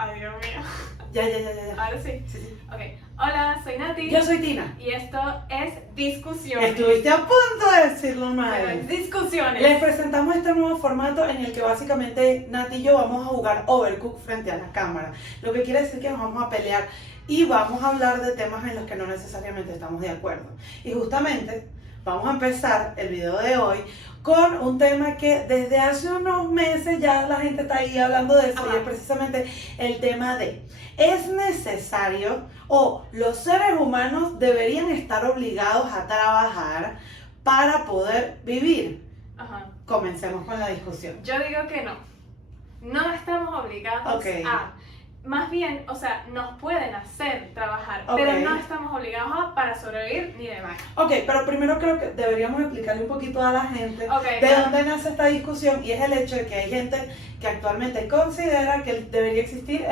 Ay, Dios mío. Ya. Ahora sí. Sí. Ok. Hola, soy Nati. Yo soy Tina. Y esto es Discusiones. Estuviste a punto de decirlo Pero mal. es Discusiones. Les presentamos este nuevo formato en el que básicamente Nati y yo vamos a jugar Overcooked frente a la cámara. Lo que quiere decir que nos vamos a pelear y vamos a hablar de temas en los que no necesariamente estamos de acuerdo. Y justamente vamos a empezar el video de hoy con un tema que desde hace unos meses ya la gente está ahí hablando de eso. Ajá. Y es precisamente el tema de: ¿es necesario o los seres humanos deberían estar obligados a trabajar para poder vivir? Ajá. Comencemos con la discusión. Yo digo que no. No estamos obligados Ok. a. Más bien, o sea, nos pueden hacer trabajar, Ok. pero no estamos obligados a para sobrevivir ni de vaina. Ok, pero primero creo que deberíamos explicarle un poquito a la gente Ok, de claro. dónde nace esta discusión, y es el hecho de que hay gente que actualmente considera que debería existir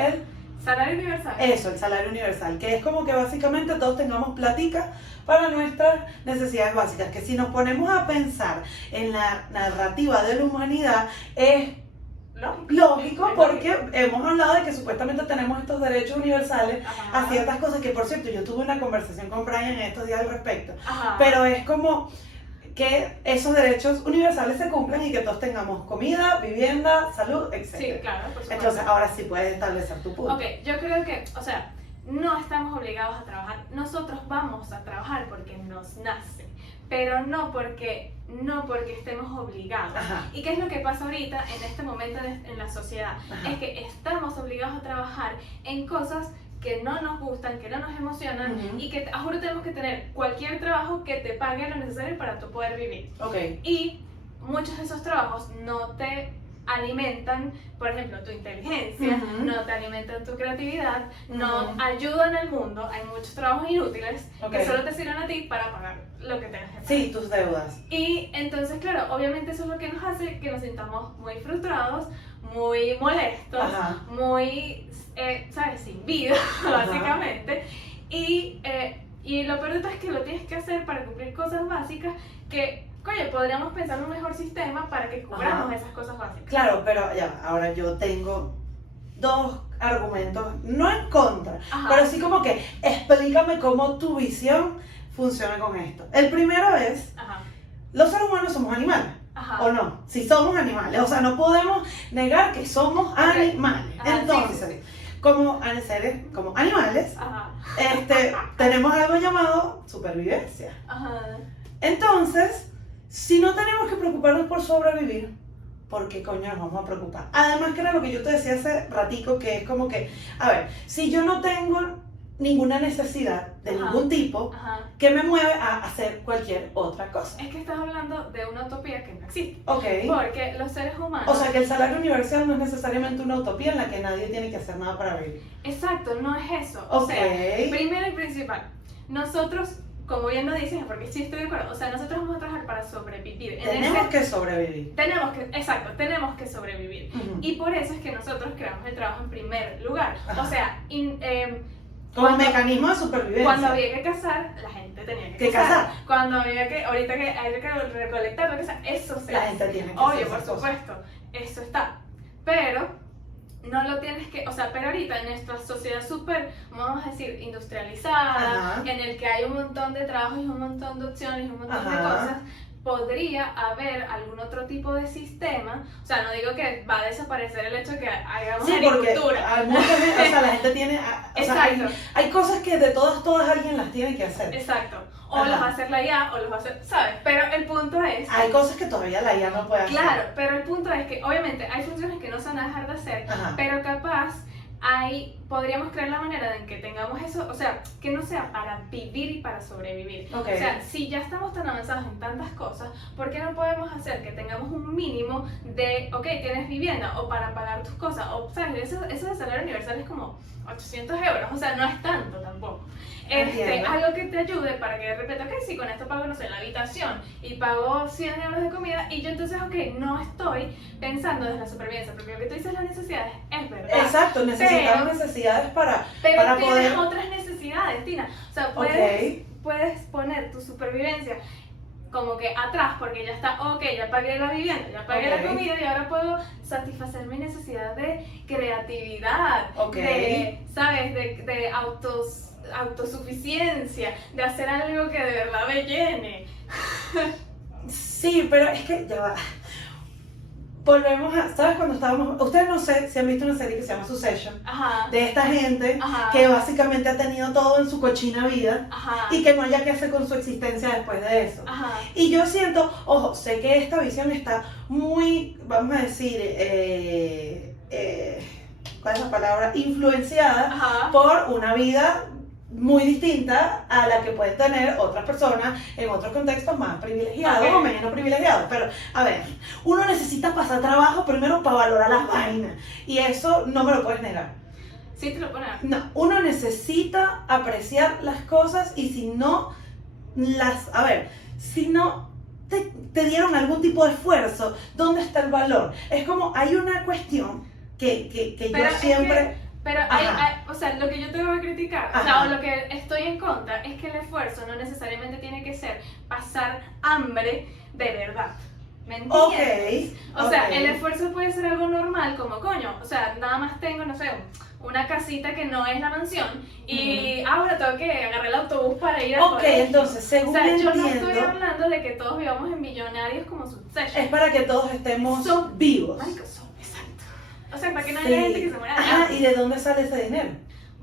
Salario universal. el salario universal, que es como que básicamente todos tengamos platica para nuestras necesidades básicas, que si nos ponemos a pensar en la narrativa de la humanidad es lógico, porque hemos hablado de que supuestamente tenemos estos derechos universales Ajá. a ciertas cosas, que por cierto yo tuve una conversación con Brian en estos días al respecto, Ajá. pero es como que esos derechos universales se cumplan y que todos tengamos comida, vivienda, salud, etc. Sí, claro, por supuesto. Entonces ahora sí puedes establecer tu punto. Ok, yo creo que, o sea, no estamos obligados a trabajar. Nosotros vamos a trabajar porque nos nace, pero no porque estemos obligados. Ajá. ¿Y qué es lo que pasa ahorita en este momento en la sociedad? Ajá. Es que estamos obligados a trabajar en cosas que no nos gustan, que no nos emocionan, Ujú. y que a juro tenemos que tener cualquier trabajo que te pague lo necesario para tú poder vivir. Ok. Y muchos de esos trabajos no te alimentan, por ejemplo, tu inteligencia, Ujú. no te alimentan tu creatividad, no Ujú. ayudan al mundo. Hay muchos trabajos inútiles Ok. que solo te sirven a ti para pagar lo que tengas que pagar. Sí, tus deudas. Y entonces, claro, obviamente eso es lo que nos hace que nos sintamos muy frustrados, muy molestos, Ajá. muy, ¿sabes? Sin vida, básicamente. Y lo peor de todo es que lo tienes que hacer para cumplir cosas básicas que, coño, podríamos pensar en un mejor sistema para que cubramos Ajá. esas cosas básicas. Claro, pero ya, ahora yo tengo dos argumentos, no en contra, Ajá. pero sí como que explícame cómo tu visión funciona con esto. El primero es: Ajá. los seres humanos somos animales, Ajá. ¿o no? Si somos animales, o sea, no podemos negar que somos Ok. animales. Ajá, Entonces, sí, sí. como seres, como animales, Ajá. tenemos algo llamado supervivencia. Ajá. Entonces, si no tenemos que preocuparnos por sobrevivir, ¿por qué coño nos vamos a preocupar? Además, que era lo que yo te decía hace ratico, que es como que, a ver, si yo no tengo ninguna necesidad de Ajá. ningún tipo, Ajá. ¿qué me mueve a hacer cualquier otra cosa? Es que estás hablando de una utopía que no existe. Ok. Porque los seres humanos... O sea, que el salario universal no es necesariamente una utopía en la que nadie tiene que hacer nada para vivir. Exacto, no es eso. O Ok. sea, primero y principal, nosotros, como bien lo dices, porque sí estoy de acuerdo, o sea, nosotros vamos a trabajar para sobrevivir. Tenemos que sobrevivir. Exacto, tenemos que sobrevivir. Ujú. Y por eso es que nosotros creamos el trabajo en primer lugar. Ajá. O sea, Como cuando- mecanismo de supervivencia. cuando había que cazar, la gente tenía que Que cazar. cazar. Cuando había que, ahorita que hay que recolectar, lo que sea, eso se La hace. gente tiene que Obvio, hacer por esas cosas. supuesto, eso está. Pero no lo tienes que, o sea, pero ahorita en nuestra sociedad súper, vamos a decir, industrializada, Ajá. en el que hay un montón de trabajos y un montón de opciones y un montón de Ajá. cosas, podría haber algún otro tipo de sistema. O sea, no digo que va a desaparecer el hecho de que hagamos Sí, porque agricultura. hay mucha gente, o sea, la gente tiene, o sea, Exacto. hay cosas que de todas alguien las tiene que hacer. Exacto. O Ajá. los va a hacer la IA o los va a hacer, ¿sabes? Pero el punto es... Hay cosas que todavía la IA no puede hacer. Claro, pero el punto es que obviamente hay funciones que no se van a dejar de hacer, Ajá. pero capaz podríamos crear la manera en que tengamos eso, o sea, que no sea para vivir y para sobrevivir. Ok. O sea, si ya estamos tan avanzados en tantas cosas, ¿por qué no podemos hacer que tengamos un mínimo de, ok, tienes vivienda o para pagar tus cosas? O, ¿sabes? Eso de salario universal es como 800 euros, o sea, no es tanto tampoco. Entiendo. Algo que te ayude para que de repente, ok, sí, con esto pago, no sé, la habitación y pago 100 euros de comida y yo entonces, ok, no estoy pensando desde la supervivencia, porque lo que tú dices, las necesidades, es verdad. Exacto, necesitamos Pero- necesidades para Pero tienes poder... otras necesidades, Tina. O sea, Ok. puedes poner tu supervivencia como que atrás, porque ya está, ok, ya pagué la vivienda, ya pagué Ok. la comida y ahora puedo satisfacer mi necesidad de creatividad, Ok. de, ¿sabes? De autosuficiencia, de hacer algo que de verdad me llene. Sí, pero es que ya va. Volvemos a, ¿sabes cuando estábamos? Ustedes no sé si han visto una serie que se llama Succession, Ajá, de esta gente Ajá. que básicamente ha tenido todo en su cochina vida ajá, y que no haya qué hacer con su existencia después de eso. ajá, Y yo siento, ojo, sé que esta visión está muy, vamos a decir, ¿cuál es la palabra? Influenciada ajá. por una vida muy distinta a la que pueden tener otras personas en otros contextos más privilegiados Ok. o menos privilegiados. Pero, a ver, uno necesita pasar trabajo primero para valorar las vainas. Y eso no me lo puedes negar. Sí, te lo pones. No, uno necesita apreciar las cosas y si no a ver, si no te dieron algún tipo de esfuerzo, ¿dónde está el valor? Es como, hay una cuestión que Pero yo es siempre... Pero Ajá. o sea, lo que yo tengo que criticar, o Ajá. sea, o lo que estoy en contra, es que el esfuerzo no necesariamente tiene que ser pasar hambre de verdad. ¿Me entiendes? Ok, O sea, ok. el esfuerzo puede ser algo normal, como coño, o sea, nada más tengo, no sé, una casita que no es la mansión y ahora tengo que agarrar el autobús para ir al Ok, colegio. entonces, O según sea, yo no entiendo, estoy hablando de que todos vivamos en millonarios como Succession. es para que todos estemos Son- vivos. Marico, exacto. O sea, para que no haya Sí. gente que se muera de Ajá, hambre. ¿y de dónde sale ese dinero?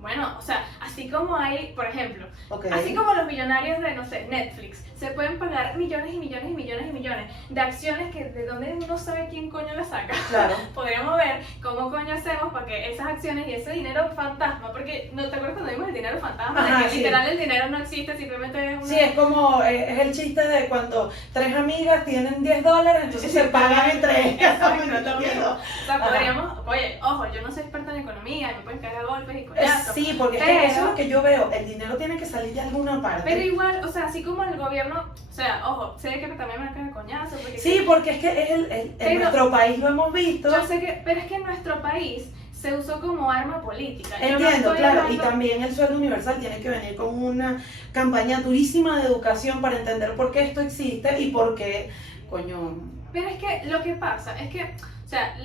Bueno, o sea, así como hay, por ejemplo, Ok. así como los millonarios de, no sé, Netflix, se pueden pagar millones y millones y millones y millones de acciones que de donde uno sabe quién coño las saca. Claro. Podríamos ver cómo coño hacemos para que esas acciones y ese dinero fantasma, porque ¿no te acuerdas cuando vimos el dinero fantasma? Ajá, de que sí. literal el dinero no existe, simplemente es una... Sí, es como, es el chiste de cuando tres amigas tienen $10, entonces se pagan entre ellas. Exacto, lo mismo. O sea, Ajá. podríamos, oye, ojo, yo no soy experta en economía y me pueden caer a golpes y coñazos. Sí, porque es Pero- que eso es lo que yo veo, el dinero tiene que salir de alguna parte. Pero igual, o sea, así como el gobierno, o sea, ojo, sé que también me caen coñazos. Porque Sí, porque es que es en Pero- nuestro país lo hemos visto. yo sé que, pero es que en nuestro país se usó como arma política. Yo no Entiendo, estoy claro, y hablando- también el sueldo universal tiene que venir con una campaña durísima de educación para entender por qué esto existe y por qué, coño, Pero es que lo que pasa es que, o sea,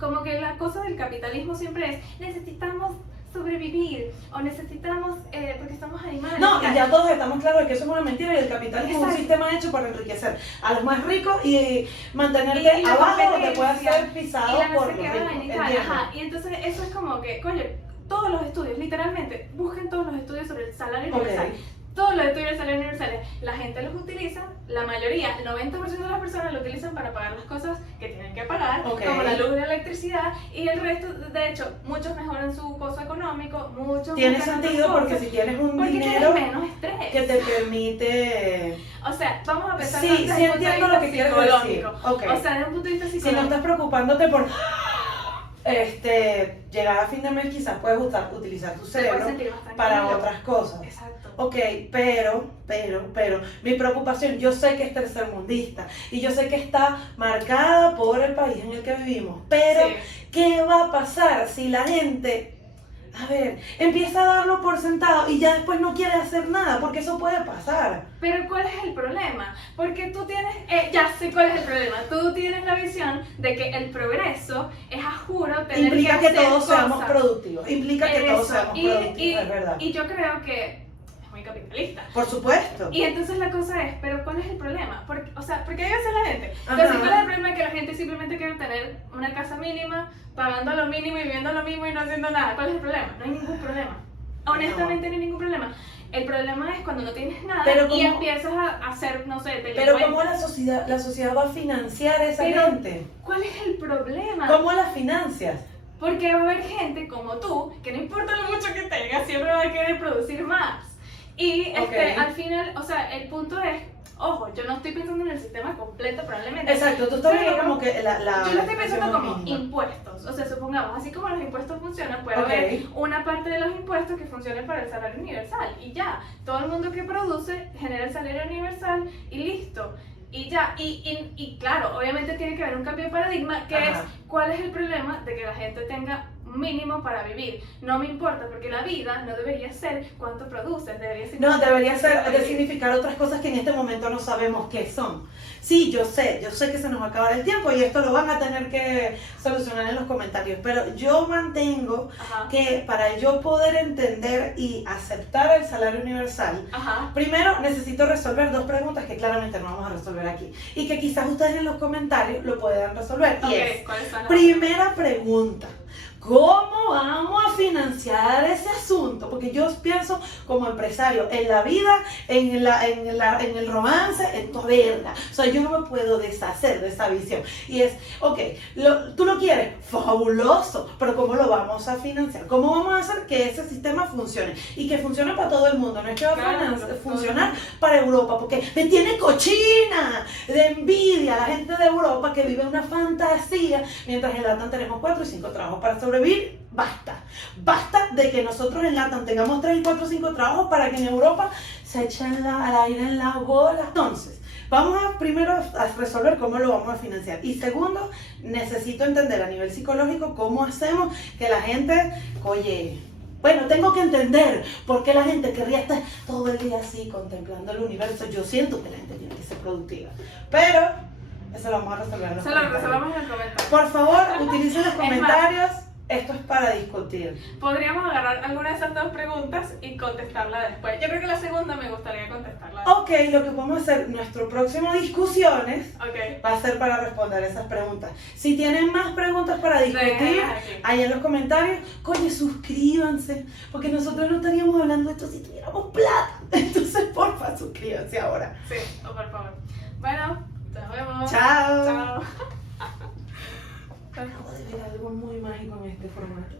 como que la cosa del capitalismo siempre es, necesitamos sobrevivir o necesitamos, porque estamos animales. no, y tal. ya todos estamos claros de que eso es una mentira y el capitalismo es un Exacto. sistema hecho para enriquecer a los más ricos y mantenerte Y la abajo donde competencia, puedas ser y pisado la no por sé los qué ricos. vaina y tal, Entiendo. ajá. Y entonces eso es como que, coño, todos los estudios, literalmente, busquen todos los estudios sobre el salario Ok. universal. Todos los estudios del salario universal, la gente los utiliza, la mayoría, el 90% de las personas lo utilizan para pagar las cosas que tienen que pagar, Ok. como la luz y la electricidad, y el resto, de hecho, muchos mejoran su costo económico, muchos Tiene buscan otras sentido porque cosas, si tienes un porque dinero tienes menos estrés. que te permite... O sea, vamos a pensar Sí, desde sí un punto de entiendo lo que vista quieres decir. psicológico. Ok. O sea, desde un punto de vista Si no psicológico. estás preocupándote por llegar a fin de mes, quizás puedes utilizar tu Te puedes cerebro sentir más tranquilo. para otras cosas. Exacto. Ok, pero, mi preocupación, yo sé que es tercermundista y yo sé que está marcada por el país en el que vivimos, pero Sí. ¿qué va a pasar si la gente, a ver, empieza a darlo por sentado y ya después no quiere hacer nada? Porque eso puede pasar. Pero ¿cuál es el problema? Porque tú tienes, ya sé cuál es el problema, tú tienes la visión de que el progreso es a juro tener Implica que que hacer todos seamos cosas. productivos, implica que todos Eso, seamos y, productivos, y- es verdad. y yo creo que es muy capitalista. Por supuesto. Y entonces la cosa es, ¿pero cuál es el problema? Porque, o sea, ¿por qué debe hacer la gente? Ajá. Entonces, ¿cuál es el problema? Que la gente simplemente quiere tener una casa mínima, pagando lo mínimo y viviendo lo mismo y no haciendo nada. ¿Cuál es el problema? No hay ningún problema. Honestamente no hay ningún problema. El problema es cuando no tienes nada Pero y ¿cómo? empiezas a hacer, no sé, Pero delincuencia. ¿cómo la sociedad va a financiar a esa Pero- gente? ¿Cuál es el problema? ¿Cómo la financias? Porque va a haber gente como tú, que no importa lo mucho que tengas, siempre va a querer producir más. Y Ok. al final, o sea, el punto es, ojo, yo no estoy pensando en el sistema completo probablemente. Exacto, tú estás viendo Pero como que yo lo estoy pensando expresión como mínima. impuestos. O sea, supongamos, así como los impuestos funcionan, puede Ok. haber una parte de los impuestos que funcionen para el salario universal. Y ya, todo el mundo que produce genera el salario universal y listo. Y ya, y claro, obviamente tiene que haber un cambio de paradigma, que Ajá. es cuál es el problema de que la gente tenga un mínimo para vivir. No me importa, porque la vida no debería ser cuánto produces, debería ser... No, debería ser de significar otras cosas que en este momento no sabemos qué son. Sí, yo sé que se nos va a acabar el tiempo y esto lo van a tener que solucionar en los comentarios, pero yo mantengo Ajá. que para yo poder entender y aceptar el salario universal, Ajá. primero necesito resolver dos preguntas que claramente no vamos a resolver aquí y que quizás ustedes en los comentarios lo puedan resolver. Ok, Y es, ¿cuáles son las primera pregunta, ¿cómo vamos a financiar ese asunto? Porque yo pienso como empresario en la vida, en el romance, en toda verga. O sea, yo no me puedo deshacer de esa visión. Y es, ok, tú lo quieres, fabuloso, pero ¿cómo lo vamos a financiar? ¿Cómo vamos a hacer que ese sistema funcione? Y que funcione para todo el mundo. No es que va a funcionar para Europa, porque me tiene cochina de envidia la gente de Europa que vive una fantasía, mientras en LATAM tenemos 4 y 5 trabajos para sobrevivir. Basta de que nosotros en LATAM tengamos 3 y 4 5 trabajos para que en Europa se echen al aire en la bola. Entonces, vamos a primero a resolver cómo lo vamos a financiar. Y segundo, necesito entender a nivel psicológico cómo hacemos que la gente, oye, bueno, tengo que entender por qué la gente querría estar todo el día así contemplando el universo. Yo siento que la gente tiene que ser productiva, pero eso lo vamos a resolver en los comentarios. Lo resolvamos en el comentario. Por favor, utilicen los comentarios. Esto es para discutir. Podríamos agarrar alguna de esas dos preguntas y contestarla después. Yo creo que la segunda me gustaría contestarla. Ok, lo que vamos a hacer, nuestro próximo discusiones Ok. va a ser para responder esas preguntas. Si tienen más preguntas para discutir, ahí en los comentarios, coño, suscríbanse, porque nosotros no estaríamos hablando de esto si tuviéramos plata. Entonces, porfa, suscríbanse ahora. Sí, por favor. Bueno, nos vemos. Chao. Chao. Acabo de ver algo muy mágico en este formato.